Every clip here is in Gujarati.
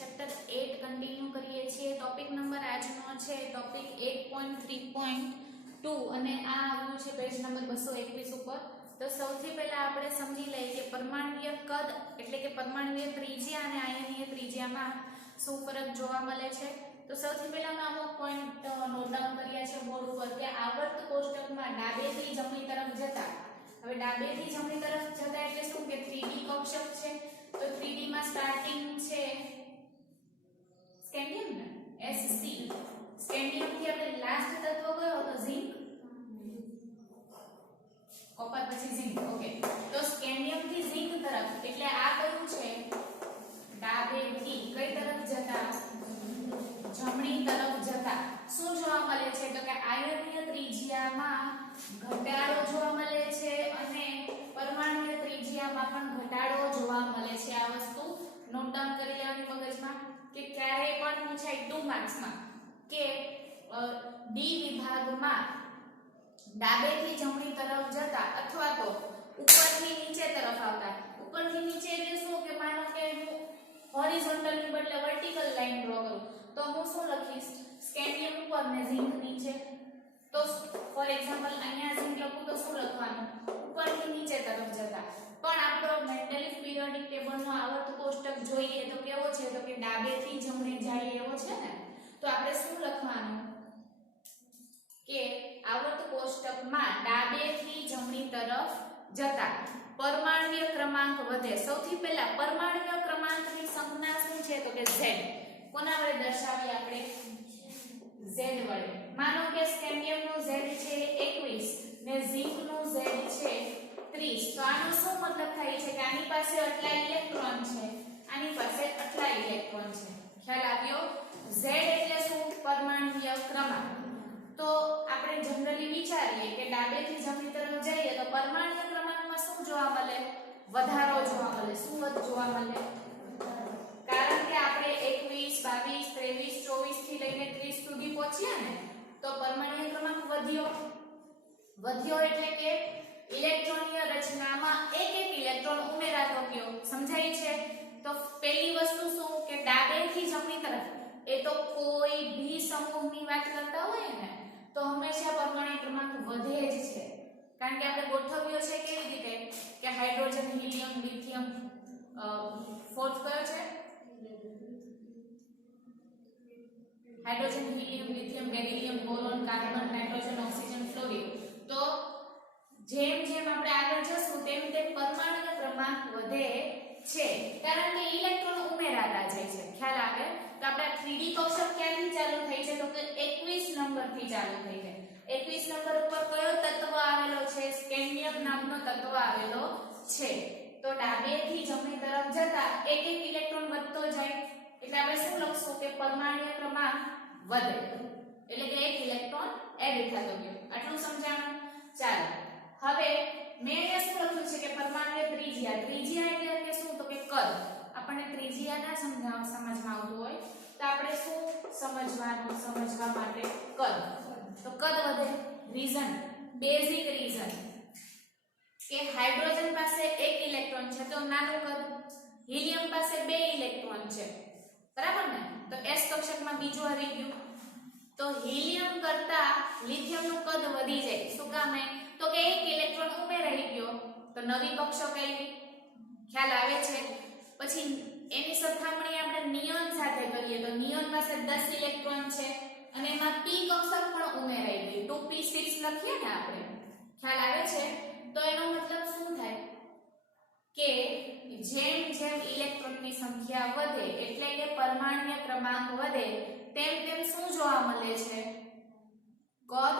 ચેપ્ટર 8 કન્ટિન્યુ કરીએ છીએ। ટોપિક નંબર આજનો છે ટોપિક 8.3.2 અને આ આવ્યું છે પેજ નંબર 221 ઉપર। તો સૌથી પહેલા આપણે સમજી લઈએ કે પરમાણ્વીય કદ એટલે કે પરમાણ્વીય ત્રિજ્યા અને આયનીય ત્રિજ્યામાં શું ફરક જોવા મળે છે। તો સૌથી પહેલા મેં અમુક પોઈન્ટ નોટ ડાઉન કર્યા છે બોર્ડ ઉપર કે આવર્ત કોષ્ટકમાં ડાબેથી જમણી તરફ જતા, હવે ડાબેથી જમણી તરફ જતા એટલે શું કે 3D કક્ષક છે। તો 3D માં સ્ટાર્ટિંગ છે સ્કેન્ડિયમ ને SC, સ્કેન્ડિયમ થી આપણે લાસ્ટ તત્વ કયો હતો ઝિંક, કોપર પછી ઝિંક। ઓકે, તો સ્કેન્ડિયમ થી ઝિંક તરફ એટલે આ કયું છે ડાબેથી કઈ તરફ જતા જમણી તરફ જતા શું જોવા મળે છે તો કે આયનીય ત્રિજ્યામાં ઘટાડો જોવા મળે છે અને પરમાણ્વીય ત્રિજ્યામાં પણ ઘટાડો જોવા મળે છે। આ વસ્તુ નોટ ડાઉન કરી લેવાની મગજમાં કે ક્યારે પણ પૂછાય 2 માર્ક્સમાં કે ડી વિભાગમાં ડાબેથી જમણી તરફ જતા અથવા તો ઉપરથી નીચે તરફ આવતા। ઉપરથી નીચે એટલે શું કે માનો કે હું હોરિઝોન્ટલ ની બદલે વર્ટિકલ લાઈન ડ્રો કરું તો હું શું લખીશ સ્કેન્ડિયમ ઉપર ને ઝિંક નીચે। તો ફોર એક્ઝામ્પલ અહીંયા ઝિંક લખું તો શું લખવાનું ઉપરથી નીચે તરફ જતા। પણ આપણો મેન્ડેલિફ પિરિયોડિક ટેબલનો આવર્ત કોષ્ટક જોઈએ તો કેવો છે તો કે ડાબેથી જમણે જાય એવો છે ને। તો આપણે શું લખવાનું કે આવર્ત કોષ્ટકમાં ડાબેથી જમણી તરફ જતા પરમાણ્વીય ક્રમાંક વધે। સૌથી પહેલા પરમાણ્વીય ક્રમાંકની સંજ્ઞા શું છે તો કે z, કોના વડે દર્શાવીએ આપણે z વડે। માનો કે સ્કેન્ડિયમ નું z છે 21 ને ઝિંક નું z છે 30, તો આનો શું મતલબ થાય છે કે આની પાસે આટલા ઇલેક્ટ્રોન છે, આની પાસે આટલા ઇલેક્ટ્રોન છે। ખ્યાલ આવ્યો? z એટલે શું પરમાણ્વીય ક્રમાંક। તો આપણે જનરલી વિચારીએ કે ડાબેથી જમણી તરફ જઈએ તો પરમાણ્વીય ક્રમાંકમાં શું જોવા મળે વધારો જોવા મળે। શું જોવા મળે? કારણ કે આપણે 21 22 23 24 થી લઈને 30 સુધી પહોંચ્યા ને તો પરમાણ્વીય ક્રમાંક વધ્યો એટલે કે ઇલેક્ટ્રોનીય રચનામાં એક ઇલેક્ટ્રોન ઉમેરાતો ગયો। સમજાય છે? તો પહેલી વસ્તુ શું કે ડાબેથી જમણી તરફ એ તો કોઈ ભી સમૂહની વાત કરતા હોય ને તો હંમેશા પરમાણ્વીય ક્રમાંક વધે જ છે। કારણ કે આપણે ગોઠવ્યો છે કેવી રીતે કે હાઇડ્રોજન હિલિયમ લિથિયમ ફોર્થ કયો છે hydrogen helium lithium beryllium boron carbon nitrogen oxygen fluorine. તો જેમ જેમ આપણે આગળ જશું તેમ તેમ પરમાણ્વીય ક્રમાંક વધે છે કારણ કે ઇલેક્ટ્રોન ઉમેરાતા જાય છે। ખ્યાલ આવે? તો આપણા 3D કક્ષક ક્યાંથી ચાલુ થઈ છે તો કે 21 નંબર થી ચાલુ થઈ છે। 21 નંબર ઉપર કયો તત્વ આવેલો છે સ્કેન્ડિયમ નામનો તત્વ આવેલો છે। તો ડાબેથી જમણી તરફ જતા એક ઇલેક્ટ્રોન વધતો જાય એટલે આપણે શું લખશું કે પરમાણ્વીય ક્રમાંક વધે એટલે કે એક ઇલેક્ટ્રોન એડ થતો ગયો। આટલું સમજાણું? ચાલો હવે મેં અહીંયા શું લખ્યું છે કે પરમાણ્વીય ત્રિજ્યા એટલે કે શું તો કે કદ। આપણને ત્રિજ્યા ના સમજમાં આવતું હોય તો આપણે શું સમજવા માટે કદ। તો કદ વધે રીઝન બેઝિક રીઝન કે હાઇડ્રોજન પાસે એક ઇલેક્ટ્રોન છે તો નાનું કદ, હિલિયમ પાસે 2 ઇલેક્ટ્રોન છે બરાબર ને, તો s કક્ષકમાં બીજું આવી ગયું તો હિલિયમ કરતા લિથિયમનું કદ વધી જાય। શું કામ? તો કે એક ઇલેક્ટ્રોન ઉમેરાઈ ગયો તો નવી કક્ષક આવી। ખ્યાલ આવે છે? પછી એની સરખામણી આપણે નિયોન સાથે કરીએ તો નિયોન પાસે 10 ઇલેક્ટ્રોન છે અને એમાં p કક્ષક પણ ઉમેરાઈ ગઈ 2p6 લખીએ ને આપણે। ખ્યાલ આવે છે? તો એનો મતલબ શું થાય કે જેમ જેમ ઇલેક્ટ્રોનની સંખ્યા વધે એટલે કે પરમાણ્વીય ક્રમાંક વધે તેમ તેમ શું જોવા મળે છે કદ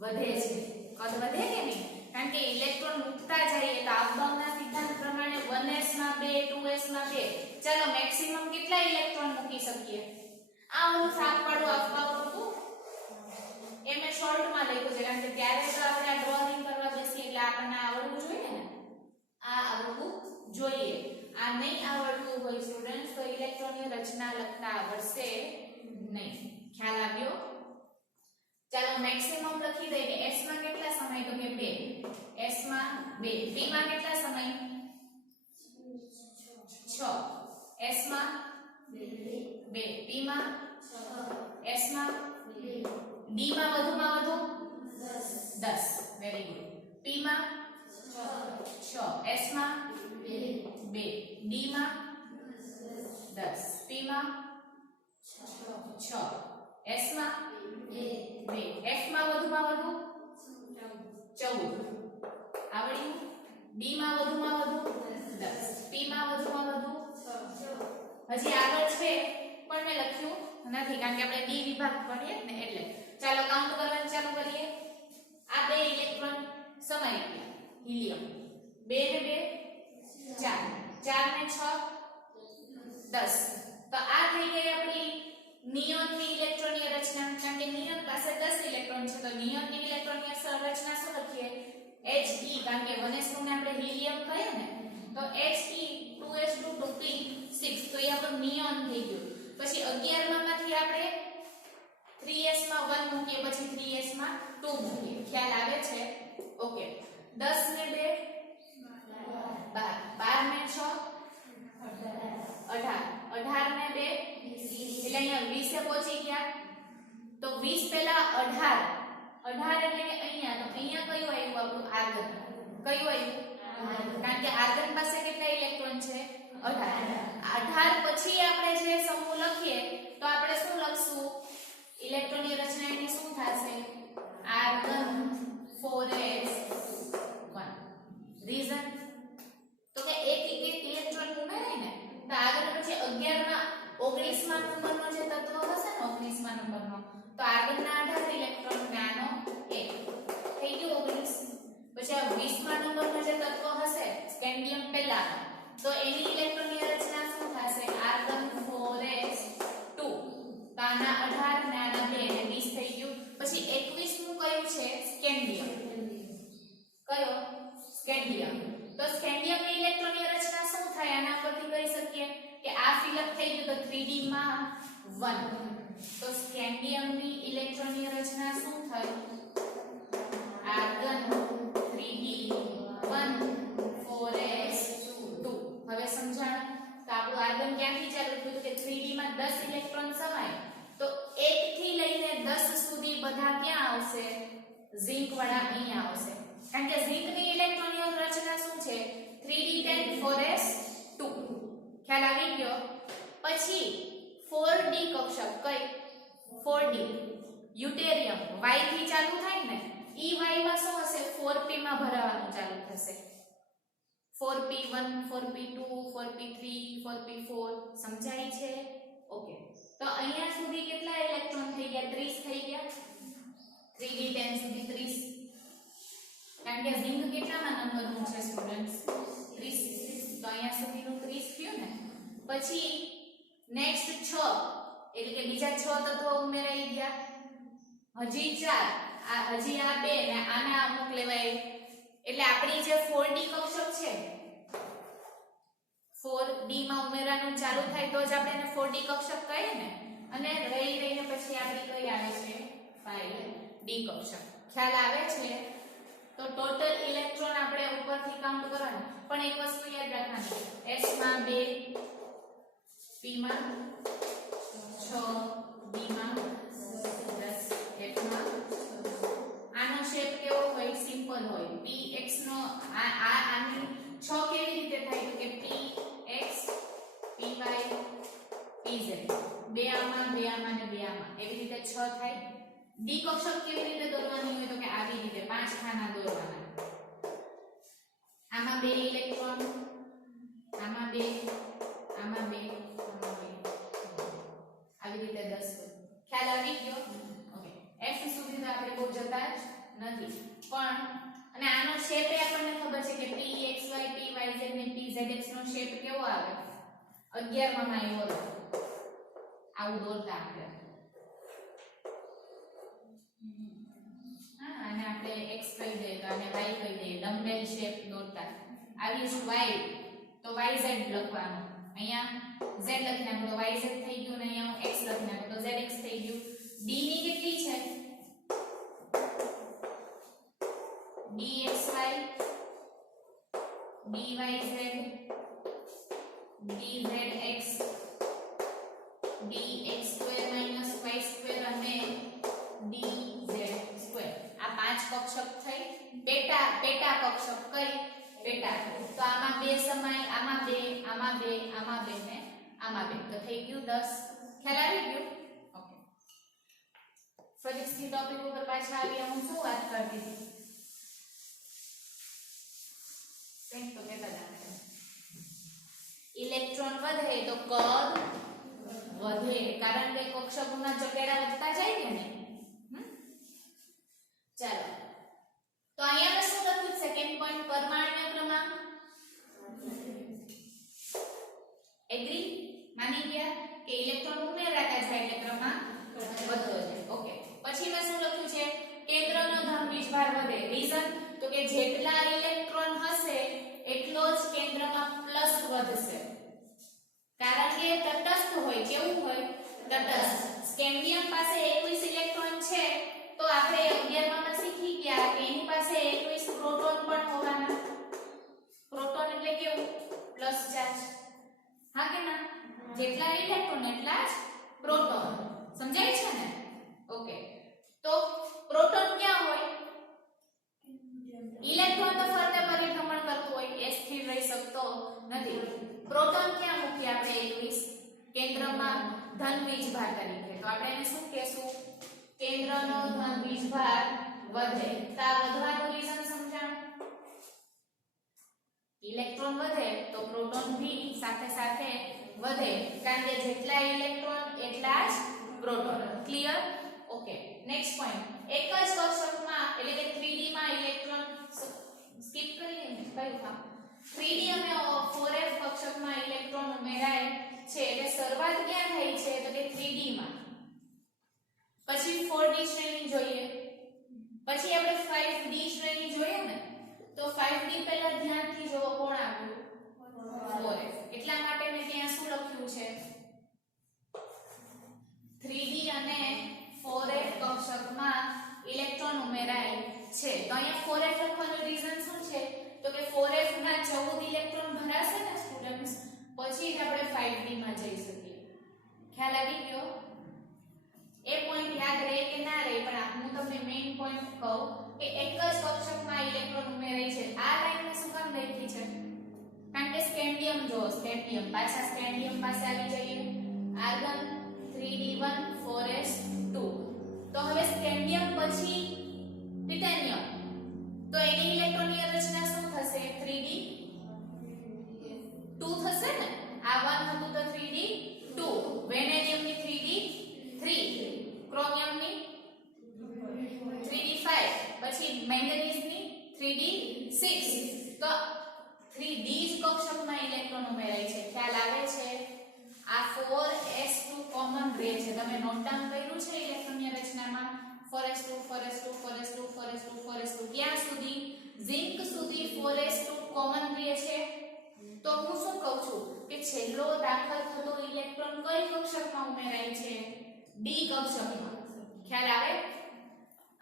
વધે છે। કદ વધે કે નહીં? કારણ કે ઇલેક્ટ્રોન મૂકતા જઈએ તો અગાઉના સિદ્ધાંત પ્રમાણે 1s માં 2 2s માં 2 ચાલો મેક્સિમમ કેટલા ઇલેક્ટ્રોન મૂકી શકીએ? આ હું સાતવાળું આપવાનું હતું એ મેં શોર્ટમાં લખ્યું છે કારણ કે ત્યારે તો આપણે આ ડ્રોઈંગ કરવા બેસીએ એટલે આપણને આવડવું જોઈએ ને, આ આવડવું જોઈએ। આ નહીં આવડતું હોય સ્ટુડન્ટ્સ તો ઇલેક્ટ્રોનની રચના લખતા આવડશે નહીં। ખ્યાલ આવ્યો? ચાલો મેક્સિમમ લખી દઈએ કે s માં કેટલા સમય તો કે 2, s માં 2, p માં કેટલા સમય 6, s માં 2 p માં 6 s માં 2 d માં વધુમાં વધુ 10 વેરી ગુડ p માં 6 s માં 2 d માં 10 p માં 6 s માં 2 f માં વધુમાં વધુ 14 આવડ્યું d માં વધુમાં વધુ 10 p માં વધુમાં વધુ 6 હજી આગળ છે પણ મેં લખ્યું નથી કારણ કે આપણે ડી વિભાગ ભણીએ ને એટલે ચાલો કાઉન્ટ કરવાનું ચાલુ કરીએ આ બે ઇલેક્ટ્રોન સમાઈ ગયા હિલિયમ 2 ને 2 4 4 ને 6 10 તો આ થઈ ગઈ આપણી નિયોનની ઇલેક્ટ્રોનીય રચના કારણ કે નિયોન પાસે 10 ઇલેક્ટ્રોન છે તો નિયોનની ઇલેક્ટ્રોનીય રચના શું લખીએ He કારણ કે 1s2 ને આપણે હિલિયમ કહીએ ને તો He 2s2 2p6 તો એ આપણું નિયોન થઈ ગયું પછી 11 માંથી આપણે 3s માં 1 મૂકીએ પછી 3s માં 2 મૂકીએ ખ્યાલ આવે છે ઓકે 10 ને 2 12 ને 6 18 18 ને 2 એટલે અહીંયા 20 એ પહોંચી ગયા તો 20 પહેલા 18 એટલે કે અહીંયા તો અહીંયા કયું આવ્યું આપણું આર્ગન કયું આવ્યું કારણ કે આર્ગન પાસે કેટલા ઇલેક્ટ્રોન છે 18 પછી આપણે જે સમૂહ લખીએ તો આપણે શું લખશું ઇલેક્ટ્રોનની રચના એની શું થશે આર્ગન 4s1 રીઝન તો કે એક ઇલેક્ટ્રોન ઉમેરાય ને તો આગળ પછી 11 માં 19 માં નંબરનો જે તત્વ હશે ને 19 માં નંબરનો તો આર્ગનના 18 ઇલેક્ટ્રોન નાનો 1 થઈ ગયું 19 પછી આ 20 માં નંબરનો જે તત્વ હશે સ્કેન્ડિયમ પહેલા તો એની ઇલેક્ટ્રોનની રચના શું થશે આર્ગન 4s2 તો આના 18 ને આના 2 એટલે 20 થઈ ગયું પછી 21 નું કયું છે સ્કેન્ડિયમ કયો સ્કેન્ડિયમ તો સ્કેન્ડિયમની ઇલેક્ટ્રોનની રચના શું થાય આના પરથી કરી શકીએ કે આ ફિલઅપ થઈ ગયું તો 3d માં 1 તો સ્કેન્ડિયમની ઇલેક્ટ્રોનની રચના શું થઈ આર્ગન 3d 1 4s2 હવે સમજાણ તો આપણું આર્ગન ક્યાંથી ચાલુ થયું કે 3d માં 10 ઇલેક્ટ્રોન સમાય તો 1 થી લઈને 10 સુધી બધા ક્યાં આવશે ઝિંક વાળા અહીંયા આવશે કારણ કે ઝિંકની ઇલેક્ટ્રોનની રચના શું છે 3d10 4s2 ખ્યાલ આવી ગયો પછી 4d કક્ષક કઈ 4d યુટેરિયમ y થી ચાલુ થાય ને ઈ y માં શું હશે 4p માં ભરાવાનું ચાલુ થશે 4p1 4p2 4p3 4p4 સમજાય છે ઓકે તો અહીંયા સુધી કેટલા ઇલેક્ટ્રોન થઈ ગયા 30 થઈ ગયા 3d10 સુધી 30 કારણ કે ઝિંક કેટલામાં નંબરનું છે સ્ટુડન્ટ્સ 30 તો અહીંયા સુધીનું 30 થયું ને પછી નેક્સ્ટ 6 એટલે કે બીજા 6 તત્વો ઉમેરાઈ ગયા હજી 4 હજી આ 2 ને આના અમુક લેવાય એટલે આપણી જે 4d કક્ષક છે 4d માં ઉમેરાનું ચાલુ થાય તો જ આપણે એને 4d કક્ષક કહીએ ને અને રહીને પછી આપણી કઈ આવે છે 5d કક્ષક ખ્યાલ આવે છે તો ટોટલ ઇલેક્ટ્રોન આપણે ઉપરથી કાઉન્ટ કરવાનું પણ એક વસ્તુ યાદ રાખવાની s માં 2 p માં 6 d માં 10 f માં આનો શેપ કેવો હોય સિમ્પલ હોય px નો આની 6 કેવી રીતે થાય તો કે px py pz બે આમાં ને બે આમાં એવી રીતે 6 થાય ડી કક્ષક કેવી રીતે દોરવાની હોય તો કે આવી રીતે 5 ખાના દોરવાના આમાં 2 ઇલેક્ટ્રોન આમાં 2 આમાં 2 આમાં 2 આવી રીતે 10 ખ્યાલ આવી ગયો ઓકે f સુધી તો આપણે બહુ જતા જ નથી પણ અને આનો શેપ એ આપણને ખબર છે કે pxy pyz ને pzx નો શેપ કેવો આવે 11 માં આવ્યો આવું દોરતા આપણે અને આપણે x કહી દઈએ તો આને y કહી દઈએ ડમ્બેલ શેપ દોરતા આવી જ y તો yz લખવાનું અહીંયા z લખી નાખો તો yz થઈ ગયું ને અહીંયા x લખી નાખો તો zx થઈ ગયું d ની કેટલી છે dxy dyz dzx dx² - y² અને dz² આ પાંચ કક્ષક થઈ પેટા કક્ષક કઈ પેટા તો આમાં બે સમાય આમાં બે આમાં બે આમાં બે ને આમાં બે તો થઈ ગયું 10 ખ્યાલ આવી ગયો ઓકે ફિઝિક્સ ની ટોપિક ઉપર પાછા આવ્યા હું શું વાત કરતી હતી કંઈક તો કહેતા હતા ઇલેક્ટ્રોન વધે તો કદ વધે કારણ કે કક્ષકોના ચકેડા વધતા જાય કે નહીં ચાલો તો અહીંયા મેં શું લખ્યું સેકન્ડ પોઈન્ટ પરમાણ્વીય ક્રમાંક એગ્રી માની ગયા કે ઇલેક્ટ્રોન ઉમેરાતા જાય એટલે ક્રમાંક વધતો જાય ઓકે પછી મેં શું લખ્યું છે કેન્દ્રનો ધન વીજભાર વધે રીઝન તો કે જેટલા ઇલેક્ટ્રોન હશે એટલો જ કેન્દ્રમાં પ્લસ વધશે કારણ કે તટસ્થ હોય કેવું હોય તટસ્થ સ્કેન્ડિયમ પાસે 21 ઇલેક્ટ્રોન છે તો આપણે 11 માં શીખી ગયા કે એની પાસે 21 પ્રોટોન પણ હોવાના પ્રોટોન એટલે કેવું પ્લસ ચાર્જ હા કે ના જેટલા ઇલેક્ટ્રોન એટલા જ પ્રોટોન સમજાય છે ને ઓકે તો પ્રોટોન ક્યાં હોય ઇલેક્ટ્રોન તો ફરતે પરિભ્રમણ કરતો હોય એ સ્થિર રહી શકતો નથી પ્રોટોન ક્યાં મૂકી આપણે 21 કેન્દ્રમાં ધન વીજભાર તરીકે તો આપણે એને શું કહેશું કેન્દ્રનો ધન વીજભાર વધે તો આ વધવાનું રીઝન સમજાણ ઇલેક્ટ્રોન વધે તો પ્રોટોન ભી સાથે સાથે વધે કારણ કે જેટલા ઇલેક્ટ્રોન એટલા જ proton clear okay next point એક જ કક્ષકમાં એટલે કે 3D માં ઇલેક્ટ્રોન સ્કીપ કરીએ ને કયું કામ 3D અને 4f કક્ષકમાં ઇલેક્ટ્રોન ઉમેરાય છે એટલે શરૂઆત ક્યાં થઈ છે તો કે 3D માં પછી 4D શ્રેણી જોઈએ પછી આપણે 5D શ્રેણી જોઈએ ને તો 5D પહેલા ધ્યાનથી જોવો કોણ આવ્યું 4f એટલા માટે મેં ત્યાં શું લખ્યું છે 3D અને 4f કક્ષકમાં ઇલેક્ટ્રોન ઉમેરાય છે તો અહીંયા 4f લખવાનું રીઝન શું છે તો કે 4f માં 14 ઇલેક્ટ્રોન ભરાશે ને સ્ટુડન્ટ્સ પછી જ આપણે 5D માં જઈ શકીએ ખ્યાલ આવી ગયો એ પોઈન્ટ યાદ રહે કે ના રહે પણ હું તમને મેઈન પોઈન્ટ કહું કે એક જ કક્ષકમાં ઇલેક્ટ્રોન ઉમેરાય છે આ લાઈન ને શું કામ લખી છે કારણ કે સ્કેન્ડિયમ જો સ્કેન્ડિયમ પાછા સ્કેન્ડિયમ પાસે આવી જઈએ આર્ગન 3d1 4s2 તો હવે સ્કેન્ડિયમ પછી ટિટેનિયમ તો એની ઇલેક્ટ્રોનની રચના શું થશે 3d 2 થશે ને આ 1 હતું તો 3d 2 વેનેડિયમની 3d 3 ક્રોમિયમની 3d 5 પછી મેંગનીઝની 3d 6 તો 3d જ કક્ષકમાં ઇલેક્ટ્રોન ઉમેરાય છે ખ્યાલ આવે છે આ 4s2 કોમન રહે છે તમે નોટ ડાઉન કર્યું છે ઇલેક્ટ્રોનની રચનામાં 4s2 4s2 4s2 4s2 4s2 ક્યાં સુધી ઝિંક સુધી 4s2 કોમન રહે છે તો હું શું કહું છું કે છેલ્લો દાખલ થતો ઇલેક્ટ્રોન કઈ કક્ષકમાં ઉમેરાય છે ડી કક્ષકમાં ખ્યાલ આવે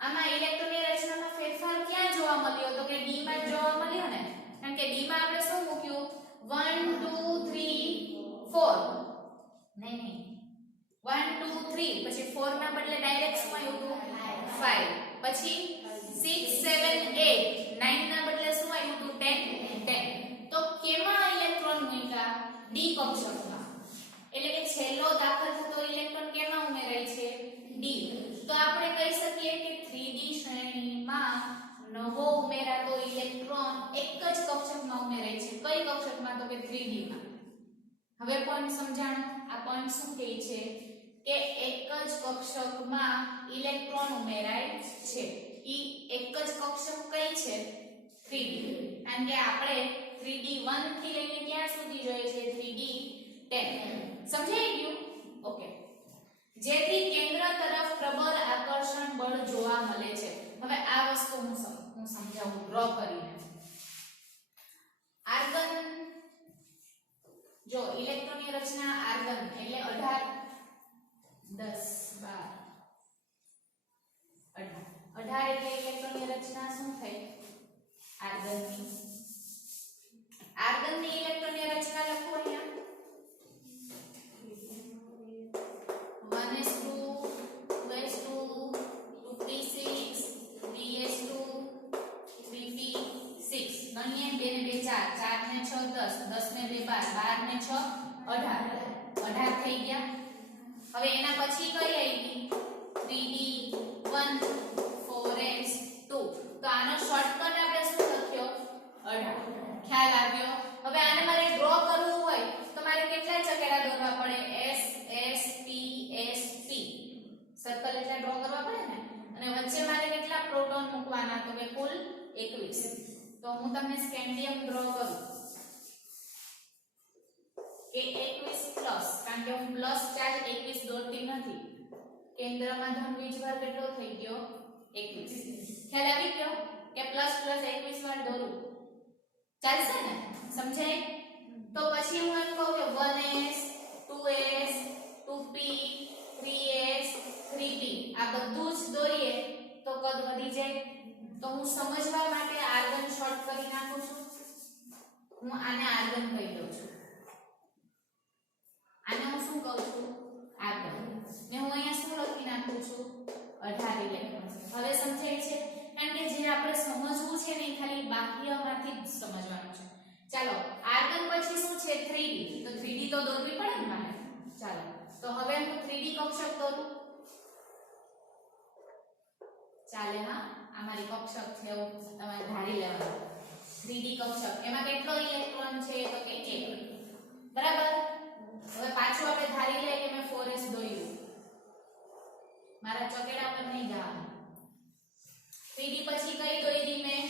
આમાં ઇલેક્ટ્રોનની રચનામાં ફેરફાર ક્યાં જોવા મળ્યો તો કે ડી માં જ જોવા મળ્યો ને કારણ કે ડી માં આપણે શું મૂક્યું 1 2 3 4 નહીં 1 2 3 પછી 4 ના બદલે ડાયરેક્ટ શું આવ્યું હતું 5 પછી 6 7 8 9 ના બદલે શું આવ્યું હતું 10 10 તો કેમાં ઇલેક્ટ્રોન મૂક્યા ડી કક્ષકમાં એટલે કે છેલ્લો દાખલ થતો ઇલેક્ટ્રોન કેમાં ઉમેરાય છે ડી તો આપણે કહી શકીએ કે 3D શ્રેણીમાં નવો ઉમેરાતો ઇલેક્ટ્રોન એક જ કક્ષકમાં ઉમેરાય છે કઈ કક્ષકમાં તો કે 3D માં હવે પોઈન્ટ સમજાણો આ પોઈન્ટ શું કહે છે કે એક જ કક્ષકમાં ઇલેક્ટ્રોન ઉમેરાય છે ઈ એક જ કક્ષક કઈ છે 3D કારણ કે આપણે 3D 1 થી લઈને ક્યાં સુધી જોઈએ છે 3D 10 સમજાઈ ગયું ઓકે જેથી કેન્દ્ર તરફ પ્રબળ આકર્ષણ બળ જોવા મળે છે હવે આ વસ્તુ હું સમજાવું ડ્રો કરીને આર્ગન જો ઇલેક્ટ્રોનની રચના આર્ગન એટલે 18 એટલે ઇલેક્ટ્રોનની રચના શું થઈ આર્ગનની ઇલેક્ટ્રોનની રચના લખો અહીંયા ગણીએ 2 ને 2 4 4 ને 6 10 10 ને 2 12 12 ને 6 18 18 થઈ ગયા હવે એના પછી કઈ આવી 3d 1 4s 2 તો આનો શોર્ટકટ આપણે શું લખ્યો 18 ખ્યાલ આવ્યો હવે આને મારે ડ્રો કરવું હોય તો મારે કેટલા ચકેડા દોરવા પડે s s p s p circle એટલે ડ્રો કરવા પડે ને અને વચ્ચે મારે કેટલા પ્રોટોન મૂકવાના તો કે કુલ 21 તો હું તમને સ્કેન્ડિયમ ડ્રો કરું કે 21 પ્લસ કારણ કે હું પ્લસ ચાર્જ 21 દોરતી નથી કેન્દ્રમાં ધન વીજભાર કેટલો થઈ ગયો 21 ખ્યાલ આવી ગયો કે પ્લસ પ્લસ 21 વાર દોરું ચાલશે ને સમજાય તો પછી હું એમ કહું કે 1s 2s 2p 3s 3p આ બધું જ દોરીએ તો કદ વધી જાય તો હું સમજવા માટે આર્ગન શોર્ટ કરી નાખું છું હું આને આર્ગન કહી દઉં છું આને હું શું કહું છું આર્ગન ને હું અહીંયા શું લખી નાખું છું 18 ઇલેક્ટ્રોન હવે સમજાય છે કારણ કે જે આપણે સમજવું છે ને ખાલી બાહ્યમાંથી જ સમજવાનું છે ચાલો આર્ગન પછી શું છે 3d તો 3d તો દોરવી પડે ને મારે ચાલો તો હવે હું 3d કક્ષક દોરું ચાલે હા આ મારી કક્ષક છે એવું તમારે ધારી લેવાનું 3d કક્ષક એમાં કેટલો ઇલેક્ટ્રોન છે તો કે 1 બરાબર હવે પાછું આપણે ધારી લઈએ કે મેં 4s દોર્યું મારા ચકેડા પર નહીં જવાનું 3d પછી કઈ દોરી મેં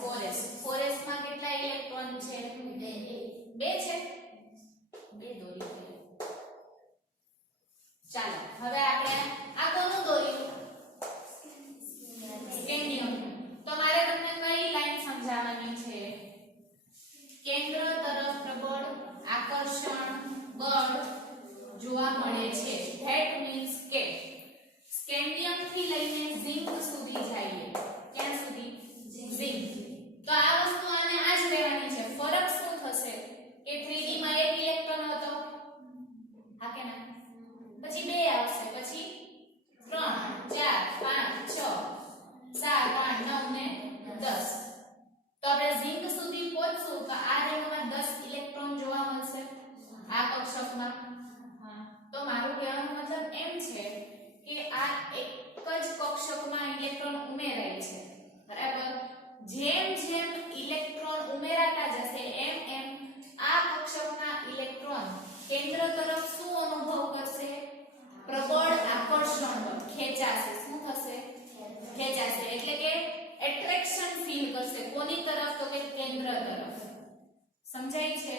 4s 4s માં કેટલા ઇલેક્ટ્રોન છે 2 છે 2 દોરી ચાલો હવે આપણે આ કોનું દોર્યું સ્કેન્ડિયમ તો મારે તમને કઈ લાઈન સમજાવવાની છે કેન્દ્ર તરફ પ્રબળ આકર્ષણ બળ જોવા મળે છે ધેટ મીન્સ કે સ્કેન્ડિયમ થી લઈને ઝિંક સુધી જઈએ ક્યાં સુધી ઝિંક તો આ વસ્તુ આને આ જ રહેવાની છે ફરક શું થશે કે 3d માં એક ઇલેક્ટ્રોન હતો હા કે ના પછી 2 આવશે પછી 3 4 5 6 7 8 9 ને 10 તો આપણે ઝિંક સુધી પહોંચશું તો આ રેન્જમાં 10 ઇલેક્ટ્રોન જોવા મળશે આ કક્ષકમાં હા તો મારું કહેવાનો મતલબ એમ છે કે આ એક જ કક્ષકમાં ઇલેક્ટ્રોન ઉમેરાય છે બરાબર જેમ જેમ ઇલેક્ટ્રોન ઉમેરાતા જશે એમ એમ આ કક્ષકના ઇલેક્ટ્રોન કેન્દ્ર તરફ શું અનુભવ કરશે પ્રબળ આકર્ષણ બળ ખેંચાશે શું થશે ખેંચાશે એટલે કે એટ્રેક્શન ફીલ કરશે કોની તરફ તો કે કેન્દ્ર તરફ સમજાય છે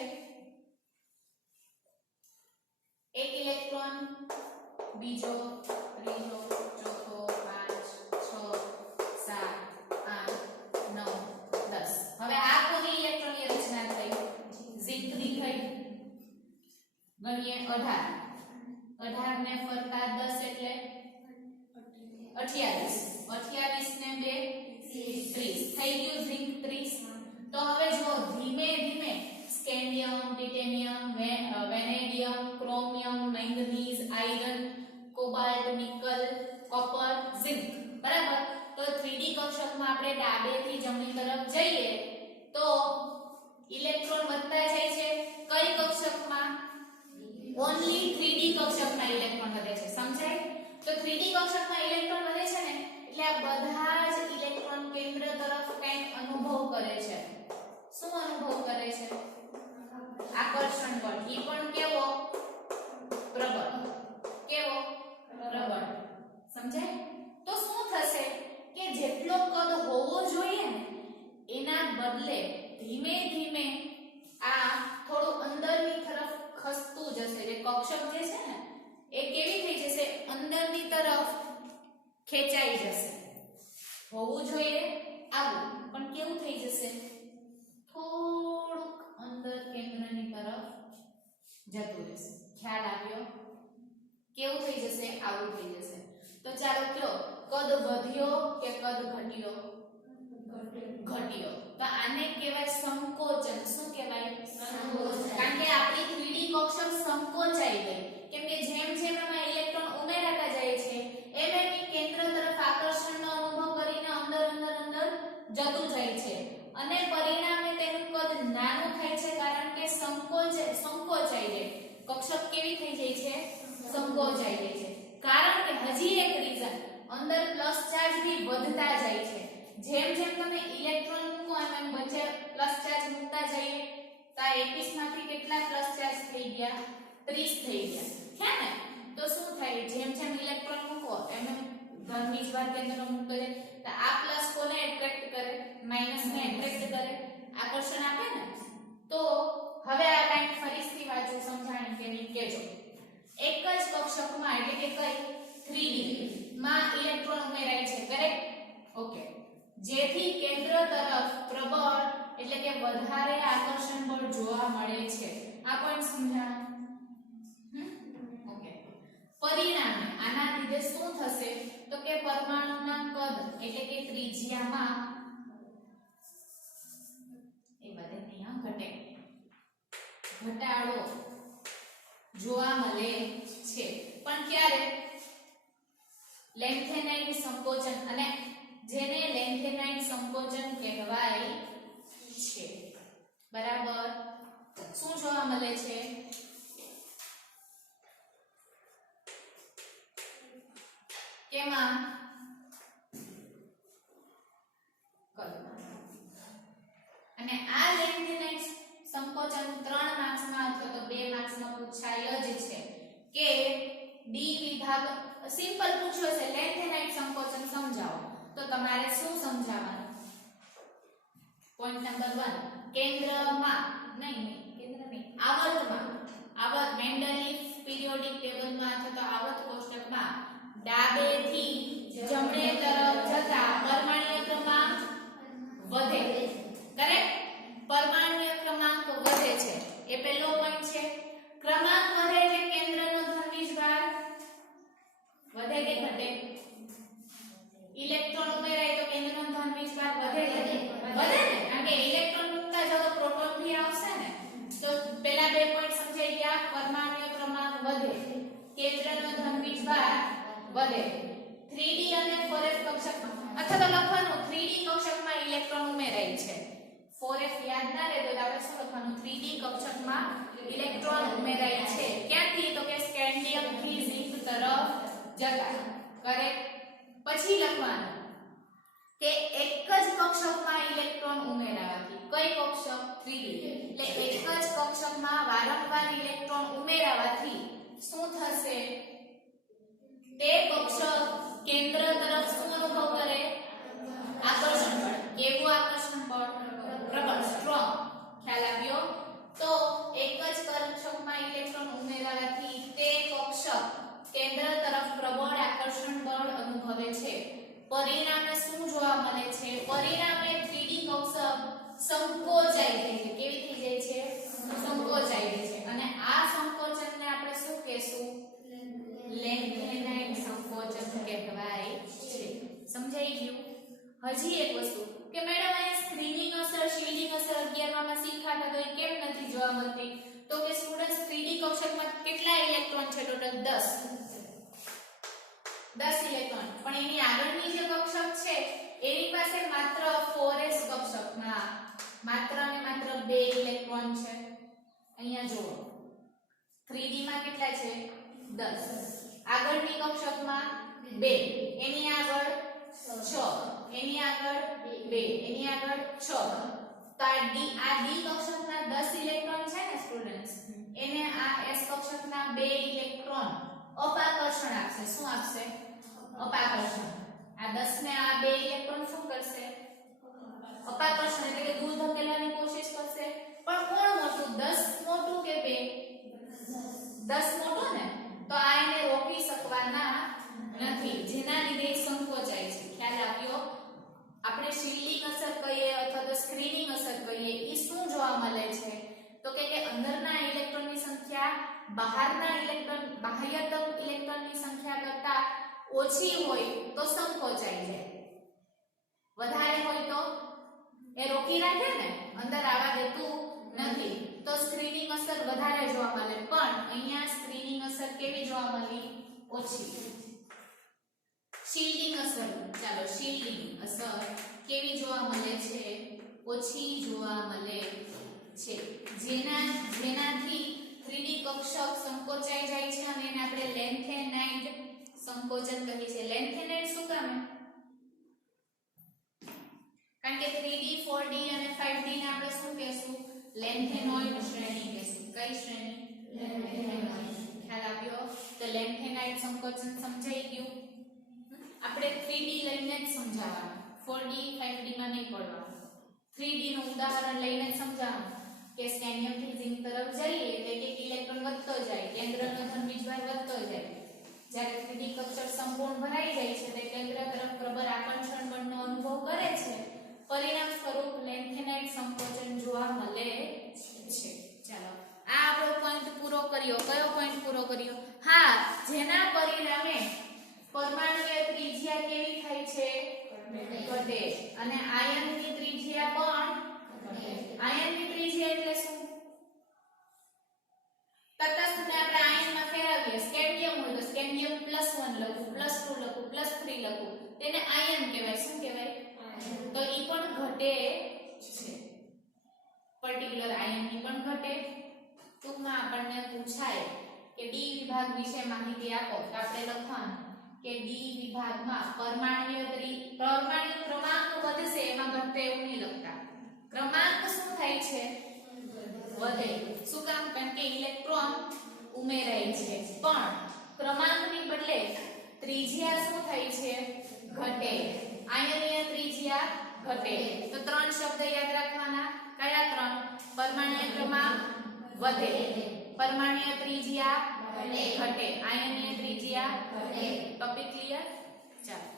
એક ઇલેક્ટ્રોન બીજો ત્રીજો ચોથો 5 6 7 8 9 10 હવે આ કોની ઇલેક્ટ્રોનની રચના થઈ ઝિંકની થઈ ગણીએ 18 ને ફરતા 10 એટલે 28 ને 2 30 થઈ ગયું ઝિંક 30 તો હવે જો ધીમે ધીમે scandium titanium vanadium chromium manganese iron cobalt nickel copper zinc બરાબર તો 3d કક્ષકમાં આપણે ડાબેથી જમણી તરફ જઈએ તો ઇલેક્ટ્રોન વધતા જાય છે કઈ કક્ષકમાં ઓન્લી 3d કક્ષકમાં ઇલેક્ટ્રોન વધે છે સમજાય તો 3d કક્ષકમાં ઇલેક્ટ્રોન વધે છે ને એટલે આ બધા જ ઇલેક્ટ્રોન કેન્દ્ર તરફ કંઈક અનુભવ કરે છે શું અનુભવ કરે છે આકર્ષણ બળ ઈ પણ કેવો પ્રબળ કેવો પ્રબળ સમજાય તો શું થશે કે જેટલો કદ હોવો જોઈએ ને એના બદલે ધીમે ધીમે આ થોડું અંદરની તરફ ખસતું જશે જે કક્ષક જે છે ને એ કેવી થઈ જશે અંદરની તરફ ખેંચાઈ જશે હોવું જોઈએ આવું પણ કેવું થઈ જશે થોડુંક અંદર કેન્દ્રની તરફ જતું રહેશે ખ્યાલ આવ્યો કેવું થઈ જશે આવું થઈ જશે તો ચાલો કયો કદ વધ્યો કે કદ ઘટ્યો ઘટ્યો તો આને કહેવાય સંકોચન શું કહેવાય સંકોચન કારણ કે આપણી 3D કક્ષક સંકોચાઈ ગઈ કેમ કે જેમ જેમ એમાં ઇલેક્ટ્રોન ઉમેરાતા જાય છે એમ એમ કેન્દ્ર તરફ આકર્ષણનો અનુભવ કરીને અંદર અંદર અંદર જતું જાય છે અને સંકોચાઈ જાય છે, કારણ કે હજી એક રીઝન, અંદર પ્લસ ચાર્જ બી વધતા જાય છે. જેમ જેમ તમે ઇલેક્ટ્રોન મૂકો એમ વચ્ચે પ્લસ ચાર્જ મૂકતા જઈએ તો આ 21 માંથી કેટલા પ્લસ ચાર્જ થઈ ગયા? 30 થઈ ગયા છે ને. તો શું થાય, જેમ જેમ ઇલેક્ટ્રોન મૂકો એમ એમ ધન વીજભાર કેન્દ્રનો મૂકતો જાય તો આ પ્લસ કોને એટ્રેક્ટ કરે? માઈનસ ને એટ્રેક્ટ કરે, આકર્ષણ આપે ને. તો હવે આ લાઈન ફરીથી વાંચો, સમજાણી કેવી કેજો. એક જ કક્ષકમાં એટલે કે કઈ 3D માં ઇલેક્ટ્રોન ઉમેરાય છે, કરેક્ટ? ઓકે. જેથી કેન્દ્ર તરફ પ્રબળ એટલે કે વધારે આકર્ષણ બળ જોવા મળે છે. આ પોઈન્ટ સમજાણો? ઓકે. પરિણામે આના લીધે શું થશે તો કે પરમાણુના કદ એટલે કે ત્રિજ્યામાં એ બધે અહીંયા ઘટાડો જોવા મળે છે. પણ ક્યારે? લેન્થેનાઇડ સંકોચન, અને જેને લેન્થેનાઇડ સંકોચન કહેવાય છે. બરાબર. શું જોવા મળે છે? કેમાં? અને આ લેન્થેનાઇડ સંકોચન 3 માર્ક્સમાં અથવા તો 2 માર્ક્સમાં પૂછાય જ છે કે ડી વિભાગ સિમ્પલ પૂછ્યો છે લેન્થેનાઇડ સંકોચન સમજાવો, તો તમારે શું સમજાવવાનું? પોઈન્ટ નંબર 1, કેન્દ્રમાં આવર્ત મેન્ડલીફ પિરિયોડિક ટેબલમાં અથવા તો આવર્ત કોષ્ટકમાં ડાબેથી જમણે તરફ જતા પરમાણ્વીય ક્રમાંક વધે. કરેક્ટ? પરમાણ્વીય ક્રમાંક વધે છે, એ પહેલો પોઈન્ટ છે. ક્રમાંક વધે એટલે કેન્દ્રનો ધન વીજભાર વધે કે ઘટે? ઇલેક્ટ્રોન ઉમેરાય તો કેન્દ્રનો ધન વીજભાર વધે કે વધે ને, કારણ કે ઇલેક્ટ્રોન મૂકતા જાવ તો પ્રોટોન भी આવશે ને. તો પહેલા 2 પોઈન્ટ સમજાઈ ગયા. પરમાણ્વીય ક્રમાંક વધે, કેન્દ્રનો ધન વીજભાર વધે. 3D અને 4f કક્ષકમાં અથવા તો લખવાનું 3D કક્ષકમાં ઇલેક્ટ્રોન ઉમેરાય છે. 4f યાદ ના રહે તો આપણે શું લખવાનું? 3D કક્ષકમાં ઇલેક્ટ્રોન ઉમેરાય છે. ક્યાંથી? તો કે સ્કેન્ડિયમ થી ઝિંક તરફ જતા. કરેક્ટ? પછી લખવાનું કે એક જ કક્ષકમાં ઇલેક્ટ્રોન ઉમેરાવાથી, કઈ કક્ષક? 3D. એટલે એક જ કક્ષકમાં વારંવાર ઇલેક્ટ્રોન ઉમેરાવાથી શું થશે? તે કક્ષક કેન્દ્ર તરફ શું અનુભવ કરે? આકર્ષણ બળ. કેવું આકર્ષણ બળ? પ્રબળ, સ્ટ્રોંગ. ખ્યાલ આવ્યો? તો એક જ કક્ષકમાં ઇલેક્ટ્રોન ઉમેરાવાથી તે કક્ષક કેન્દ્ર તરફ પ્રબળ આકર્ષણ બળ અનુભવે છે. પરિણામે શું જોવા મળે છે? પરિણામે 3D કક્ષક સંકોચાઈ જાય છે. કેવી થઈ જાય છે? સંકોચાઈ જાય છે. અને આ સંકોચનને આપણે શું કહેશું? લેન્થેનાઇડ સંકોચન કહેવાય છે. સમજાઈ ગયું? હજી એક વસ્તુ કે મેડમ આ સ્ક્રીનિંગ અસર, શિલ્ડિંગ અસર 11 માં શીખાતા તો એ કેમ નથી જોવા મળતી? તો કે સ્ટુડન્ટ્સ 3D કક્ષકમાં કેટલા ઇલેક્ટ્રોન છે? Total 10 electron. પણ એની આગળની જે કક્ષક છે એની પાસે માત્ર 4s કક્ષકમાં માત્ર અને માત્ર 2 ઇલેક્ટ્રોન છે. અહીંયા જુઓ 3D માં કેટલા છે? 10. આગળની કક્ષકમાં 2, એની આગળ 6, એની આગળ 2, એની આગળ 6. તો આ ડી કક્ષકના 10 ઇલેક્ટ્રોન છે ને સ્ટુડન્ટ્સ, એને આ s કક્ષકના 2 ઇલેક્ટ્રોન અપાકર્ષણ આપશે. શું આપશે? અપાકર્ષણ. આ 10 ને આ 2 ઇલેક્ટ્રોન શું કરશે? અપાકર્ષણ એટલે કે દૂર ધકેલવાની કોશિશ કરશે. પણ કોણ મોટું? 10 મોટું કે 2? 10 મોટું ને, તો આ એને રોકી શકવાના નથી, જેના લીધે સંકોચાય છે. ખ્યાલ આવ્યો? આપણે શિલ્ડિંગ અસર કહીએ અથવા તો સ્ક્રીનિંગ અસર કહીએ, એ શું જોવા મળે છે? તો કે અંદરના ઇલેક્ટ્રોનની સંખ્યા બહારના ઇલેક્ટ્રોન બાહ્યતમ ઇલેક્ટ્રોનની સંખ્યા કરતા ઓછી હોય તો સંકોચાઈ જાય, વધારે હોય તો એ રોકી રાખે ને, અંદર આવવા દેતું નથી. તો સ્ક્રીનિંગ અસર વધારે જોવા મળે. પણ અહીંયા સ્ક્રીનિંગ અસર કેવી જોવા મળી? ઓછી. શિલ્ડિંગ અસર, ચાલો શિલ્ડિંગ અસર કેવી જોવા મળે છે? ઓછી જોવા મળે છે. જેનાથી 3D કક્ષક સંકોચાઈ જાય છે અને એને આપણે લેન્થેનાઇડ સંકોચન કહીએ છીએ. લેન્થેનાઇડ શું કામ? કારણ કે 3D 4D અને 5D ને આપણે શું કહેશું? લેન્થેનોઇડ શ્રેણી કહેશું. કઈ શ્રેણી? લેન્થેનોઇડ. ખ્યાલ આવ્યો? તો લેન્થેનાઇડ સંકોચન સમજાઈ ગયું. આપણે 3D લઈને જ સમજાવવાનું, 4D 5D માં નહીં પડવાનું. 3D નું ઉદાહરણ લઈને જ સમજાવવાનું કે સ્કેનિયમ થી ઝિંક તરફ જઈએ એટલે એક ઇલેક્ટ્રોન વધતો જાય, કેન્દ્રનો ધન વીજભાર વધતો જાય. જ્યારે 3D કક્ષક સંપૂર્ણ ભરાઈ જાય છે તે કેન્દ્ર તરફ પ્રબળ આકર્ષણ બળનો અનુભવ કરે છે. પરિણામ સ્વરૂપ લેન્થેનાઇડ સંકોચન જોવા મળે છે. ચાલો આ આપણો પોઈન્ટ પૂરો કર્યો. કયો પોઈન્ટ પૂરો કર્યો? હા, જેના પરિણામે પરમાણુની ત્રિજ્યા કેવી થાય છે? ઘટે. અને આયનની ત્રિજ્યા પણ ઘટે. આયનની ત્રિજ્યા એટલે શું? તટસ્થને આપણે આયનમાં ફેરવીએ. સ્કેન્ડિયમ હોય તો સ્કેન્ડિયમ +1 લખું, +2 લખું, +3 લખું, તેને આયન કહેવાય. શું કહેવાય? તો ઈ પણ ઘટે છે. પર્ટિક્યુલર આયનની પણ ઘટે. ટૂંકમાં આપણને પૂછાય કે ડી વિભાગ વિશે માહિતી આપો તો આપણે લખવાનું કે ડી વિભાગમાં પરમાણુ ક્રમાંક વધશે, એમાં ઘટે એવું નહીં લખતા. ક્રમાંક શું થાય છે? વધે. શું કામ? કારણ કે ઇલેક્ટ્રોન ઉમેરાય છે, પણ ક્રમાંકની બદલે ત્રિજ્યા શું થાય છે? ઘટે. આયનીય ત્રિજ્યા ઘટે. તો ત્રણ શબ્દ યાદ રાખવાના. કયા ત્રણ? પરમાણ્વીય ક્રમાંક વધે, પરમાણ્વીય ત્રિજ્યા ઘટે, આયનીય ત્રિજ્યા ઘટે. Topic clear? ચાલો.